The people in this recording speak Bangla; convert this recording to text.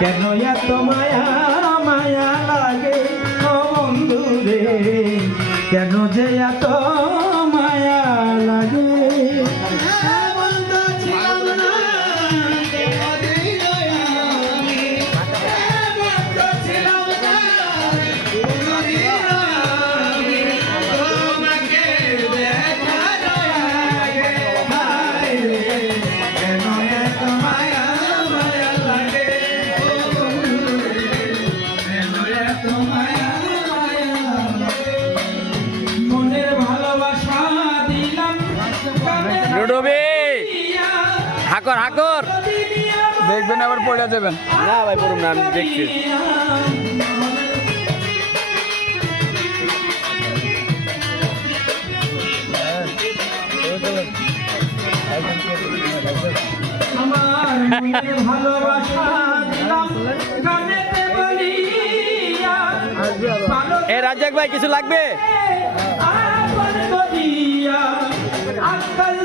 কেন এত মায়া মায়া লাগে ও বন্ধু রে, কেন যে এত মায়া লাগে। হাকর হাকর দেখবেন আবার পড়ে যাবেন। না ভাই পড়ুন না, আমি দেখছি। আমার ভালোবাসা দিলাম গানেতে বলিয়া, এ রাজ্জাক ভাই কিছু লাগবে? আপন বলিয়া আজকাল